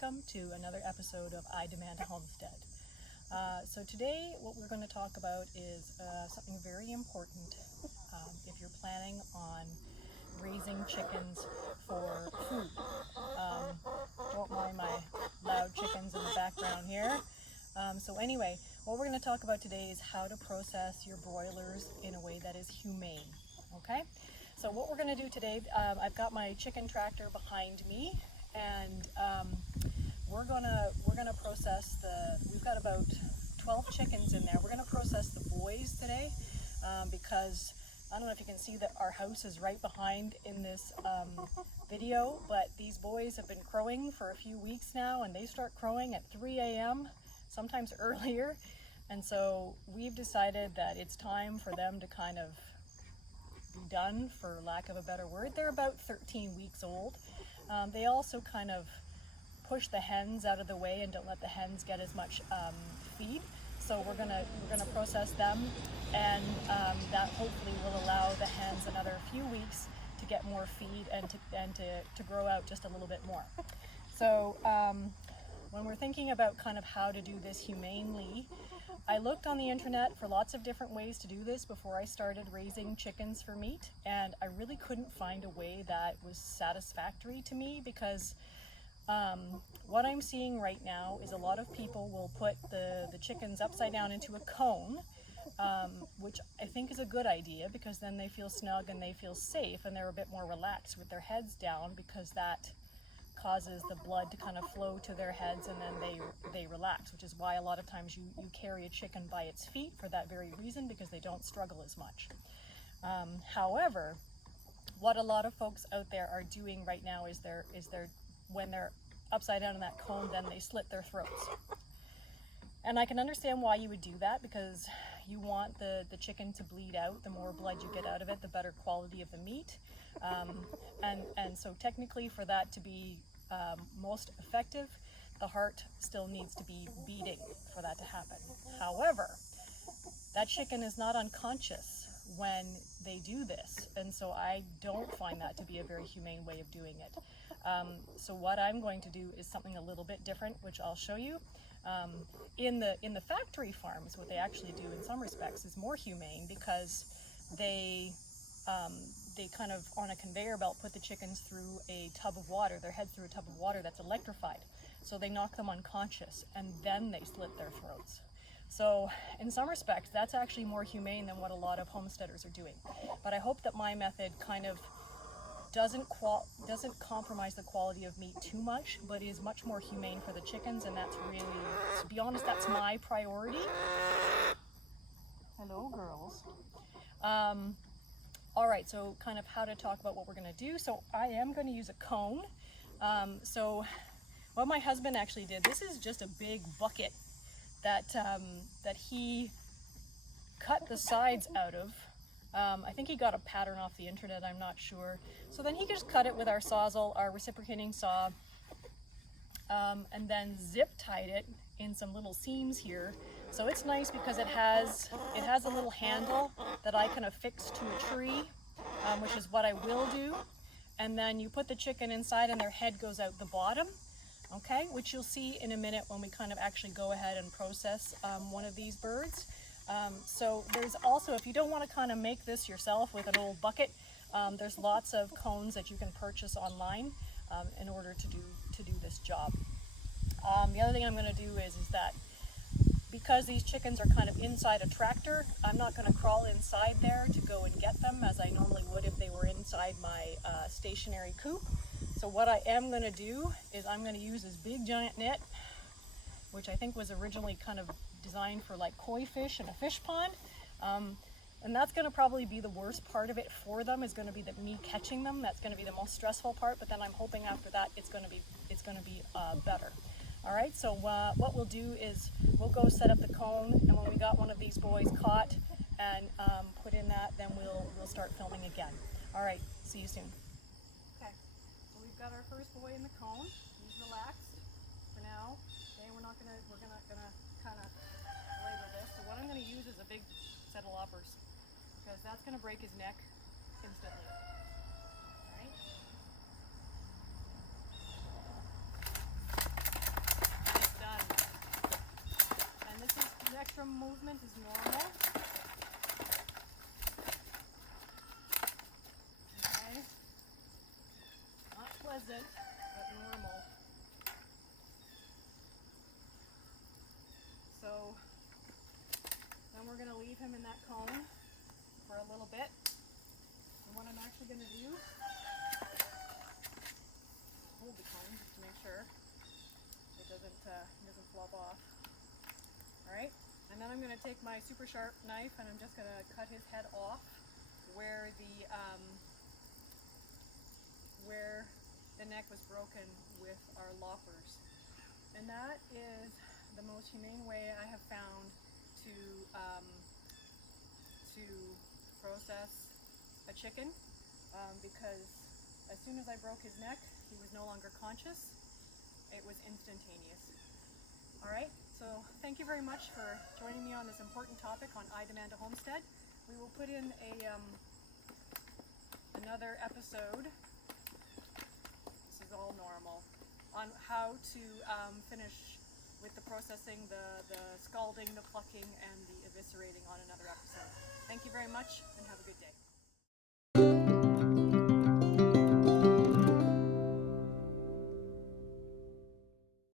welcome to another episode of I Demand a Homestead. So today what we're going to talk about is something very important if you're planning on raising chickens for food. Don't mind my loud chickens in the background here. So anyway, what we're going to talk about today is how to process your broilers in a way that is humane. Okay? So what we're going to do today, I've got my chicken tractor behind me, and we're gonna process we've got about 12 chickens in there. We're gonna process the boys today because I don't know if you can see that our house is right behind in this video, but these boys have been crowing for a few weeks now, and they start crowing at 3 a.m., sometimes earlier, and so we've decided that it's time for them to kind of be done, for lack of a better word. They're about 13 weeks old. They also kind of push the hens out of the way and don't let the hens get as much feed. So we're gonna process them, and that hopefully will allow the hens another few weeks to get more feed and to grow out just a little bit more. So when we're thinking about kind of how to do this humanely, I looked on the internet for lots of different ways to do this before I started raising chickens for meat, and I really couldn't find a way that was satisfactory to me, because what I'm seeing right now is a lot of people will put the chickens upside down into a cone, which I think is a good idea, because then they feel snug and they feel safe and they're a bit more relaxed with their heads down, because that causes the blood to kind of flow to their heads, and then they relax, which is why a lot of times you carry a chicken by its feet for that very reason, because they don't struggle as much. However, what a lot of folks out there are doing right now is they're when they're upside down in that cone, then they slit their throats. And I can understand why you would do that, because you want the chicken to bleed out. The more blood you get out of it, the better quality of the meat. And so technically, for that to be most effective, the heart still needs to be beating for that to happen. However, that chicken is not unconscious when they do this, and so I don't find that to be a very humane way of doing it. So what I'm going to do is something a little bit different, which I'll show you. In the factory farms, what they actually do in some respects is more humane, because they kind of, on a conveyor belt, put the chickens through a tub of water, their heads through a tub of water that's electrified. So they knock them unconscious, and then they slit their throats. So in some respects, that's actually more humane than what a lot of homesteaders are doing. But I hope that my method kind of doesn't compromise the quality of meat too much, but is much more humane for the chickens, and that's really, to be honest, that's my priority. Hello, girls. All right, so kind of how to talk about what we're going to do. So I am going to use a cone. So what my husband actually did, this is just a big bucket that he cut the sides out of. I think he got a pattern off the internet, I'm not sure. So then he just cut it with our Sawzall, our reciprocating saw, and then zip tied it in some little seams here. So it's nice because it has a little handle that I can affix to a tree, which is what I will do. And then you put the chicken inside and their head goes out the bottom, okay? Which you'll see in a minute when we kind of actually go ahead and process one of these birds. So there's also, if you don't want to kind of make this yourself with an old bucket, there's lots of cones that you can purchase online in order to do this job. The other thing I'm going to do is that because these chickens are kind of inside a tractor, I'm not going to crawl inside there to go and get them as I normally would if they were inside my stationary coop. So what I am going to do is I'm going to use this big giant net, which I think was originally kind of designed for like koi fish in a fish pond. And that's going to probably be the worst part of it for them, is going to be me catching them. That's going to be the most stressful part, but then I'm hoping after that it's going to be better. All right, so what we'll do is we'll go set up the cone, and when we got one of these boys caught and put in that, then we'll start filming again. All right, see you soon. Okay, so we've got our first boy in the cone. He's relaxed for now. Okay, we're not gonna kind of labor this. So what I'm gonna use is a big set of loppers, because that's gonna break his neck instantly. All right. isn't normal. So then we're going to leave him in that cone for a little bit. And what I'm actually going to do, hold the cone just to make sure it doesn't flop off. All right, and then I'm going to take my super sharp knife and I'm just going to cut his head off where the neck was broken with our loppers. And that is the most humane way I have found to process a chicken, because as soon as I broke his neck, he was no longer conscious. It was instantaneous. All right, so thank you very much for joining me on this important topic on I Demand a Homestead. We will put in another episode, this is all normal, on how to finish with the processing, the scalding, the plucking, and the eviscerating on another episode. Thank you very much and have a good day.